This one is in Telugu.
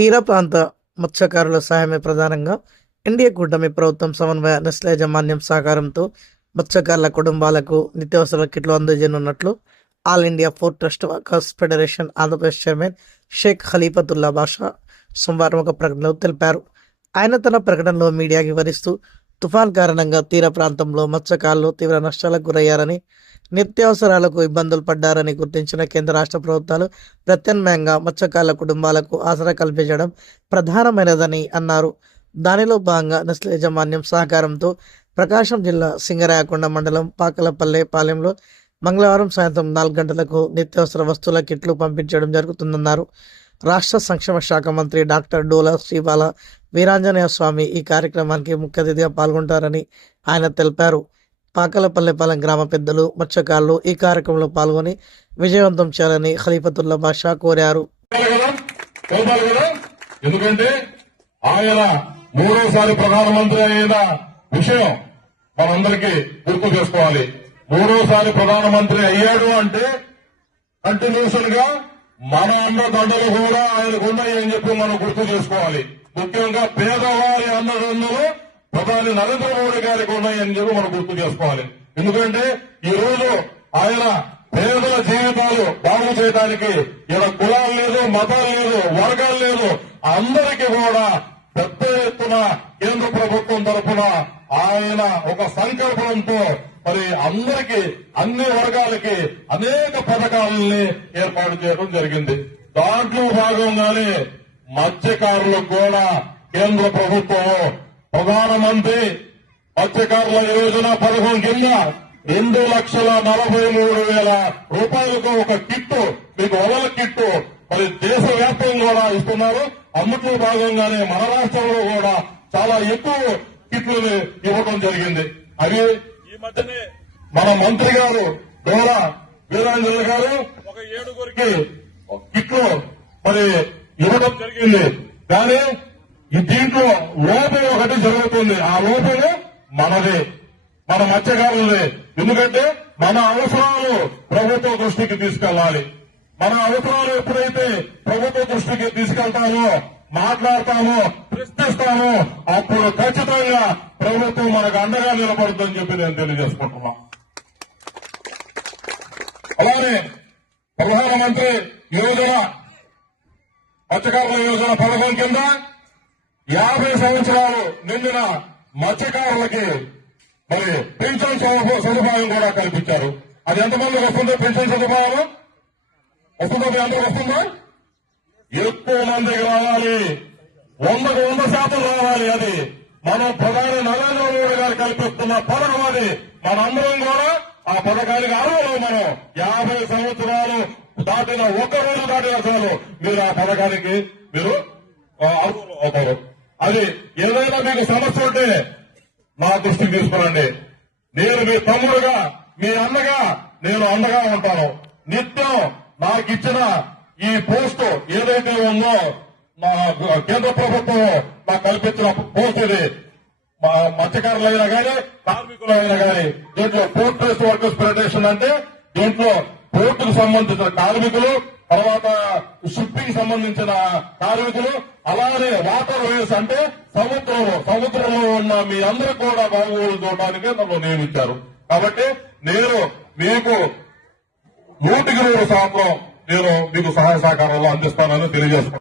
తీర ప్రాంత మత్స్యకారుల సహాయమే ప్రధానంగా ఎన్డీఏ కూటమి ప్రభుత్వం సమన్వయ నెస్లే యాజమాన్యం సహకారంతో మత్స్యకారుల కుటుంబాలకు నిత్యావసర కిట్లు అందజేయనున్నట్లు all India port trust workers federation Andhra Pradesh chairman Sheikh Khalifatulla Basha సోమవారం ఒక ప్రకటనలో తెలిపారు. ఆయన తన ప్రకటనలో మీడియాకి వివరిస్తూ తుఫాన్ కారణంగా తీర ప్రాంతంలో మత్స్యకారులు తీవ్ర నష్టాలకు గురయ్యారని, నిత్యావసరాలకు ఇబ్బందులు పడ్డారని గుర్తించిన కేంద్ర రాష్ట్ర ప్రభుత్వాలు ప్రత్యామ్నాయంగా మత్స్యకారుల కుటుంబాలకు ఆసరా కల్పించడం ప్రధానమైనదని అన్నారు. దానిలో భాగంగా నెస్లే యాజమాన్యం సహకారంతో ప్రకాశం జిల్లా సింగరాయకొండ మండలం పాకలపల్లె పాలెంలో మంగళవారం సాయంత్రం 4 గంటలకు నిత్యావసర వస్తువుల కిట్లు పంపించడం జరుగుతుందన్నారు. రాష్ట్ర సంక్షేమ శాఖ మంత్రి డాక్టర్ డోలా శ్రీబాల వీరాంజనేయ స్వామి ఈ కార్యక్రమానికి ముఖ్య అతిథిగా పాల్గొంటారని ఆయన తెలిపారు. పాకలపల్లెపాలెం గ్రామ పెద్దలు, మత్స్యకారులు ఈ కార్యక్రమంలో పాల్గొని విజయవంతం చేయాలని ఖలీఫతుల్లా బాషా కోరారు. ఎందుకంటే ఆయన మూడోసారి ప్రధానమంత్రి అయిన విషయం మనందరికీ గుర్తు చేసుకోవాలి. మూడోసారి ప్రధానమంత్రి అయ్యాడు అంటే కంటిన్యూషన్ గా మన అన్నదండలు కూడా ఆయనకు ఉన్నాయి అని చెప్పి మనం గుర్తు చేసుకోవాలి. ముఖ్యంగా పేదవారి అన్నదండలు ప్రధాని నరేంద్ర మోడీ గారికి ఉన్నాయని చెప్పి మనం గుర్తు చేసుకోవాలి. ఎందుకంటే ఈ రోజు ఆయన పేదల జీవితాలు బాగు చేయడానికి ఇలా కులాలు లేదు, మతాలు లేదు, వర్గాలు లేదు, అందరికీ కూడా పెద్ద ఎత్తున కేంద్ర ప్రభుత్వం తరఫున ఆయన ఒక సంకల్పంతో మరి అందరికీ అన్ని వర్గాలకి అనేక పథకాలని ఏర్పాటు చేయడం జరిగింది. దాంట్లో భాగంగానే మత్స్యకారులకు కూడా కేంద్ర ప్రభుత్వం ప్రధానమంత్రి మత్స్యకారుల యోజన పథకం కింద 2,43,000 రూపాయలకు ఒక కిట్టు, మీకు వలల కిట్టు మరి దేశవ్యాప్తంగా కూడా ఇస్తున్నారు. అందులో భాగంగానే మన రాష్ట్రంలో కూడా చాలా ఎక్కువ కిట్లు ఇవ్వడం జరిగింది. అవి ఈ మధ్యనే మన మంత్రి గారు డోలా వీరాంజనేయ గారు ఒక 7గురికి కిట్లు మరి ఇవ్వడం జరిగింది. కానీ దీంట్లో లోపం ఒకటి జరుగుతుంది. ఆ లోపము మనదే, మన మత్స్యకారులదే. ఎందుకంటే మన అవసరాలు ప్రభుత్వ దృష్టికి తీసుకెళ్లాలి. మన అవసరాలు ఎప్పుడైతే ప్రభుత్వ దృష్టికి తీసుకెళ్తామో, మాట్లాడతామో, ప్రశ్నిస్తామో అప్పుడు ఖచ్చితంగా ప్రభుత్వం మనకు అండగా నిలబడుతుందని చెప్పి నేను తెలియజేసుకుంటున్నా. అలానే ప్రధానమంత్రి యోజన మత్స్యకారుల యోజన పథకం కింద 50 సంవత్సరాలు నిండిన మత్స్యకారులకి మరి పెన్షన్ సదుపాయం కూడా కల్పించారు. అది ఎంతమందికి వస్తుందో పెన్షన్ సదుపాయం వస్తుందో మీ అందరికి వస్తుందా? ఎక్కువ మందికి రావాలి, 100కు 100% రావాలి. అది మనం ప్రధాని నరేంద్ర మోడీ గారు కల్పిస్తున్న పథకం. అది మనందరం కూడా ఆ పథకానికి అర్హులు. మనం 50 సంవత్సరాలు దాటిన ఒక్క రోజు దాటిన చాలు మీరు ఆ పథకానికి మీరు అర్హులు అవుతారు. అది ఏదైనా మీకు సమస్య ఉంటే నా దృష్టికి తీసుకురండి. నేను మీ తమ్ముడుగా, మీ అన్నగా నేను అండగా ఉంటాను. నిత్యం నాకు ఇచ్చిన ఈ పోస్టు ఏదైతే ఉందో కేంద్ర ప్రభుత్వం నాకు కల్పించిన పోస్ట్ ఇది. మత్స్యకారులైనా కానీ, కార్మికులైనా కానీ, దీంట్లో పోర్ట్ ట్రస్ట్ వర్కర్స్ ఫెడరేషన్ అంటే దీంట్లో పోర్టుకు సంబంధించిన కార్మికులు, తర్వాత షిప్పింగ్ సంబంధించిన కార్మికులు, అలానే వాటర్ వేస్ అంటే సముద్రంలో ఉన్న మీ అందరూ కూడా బాగోలు చూడడానికి నన్ను నియమించారు. కాబట్టి నేను మీకు 100% నేను మీకు సహాయ సహకారాలు అందిస్తానని తెలియజేస్తున్నాను.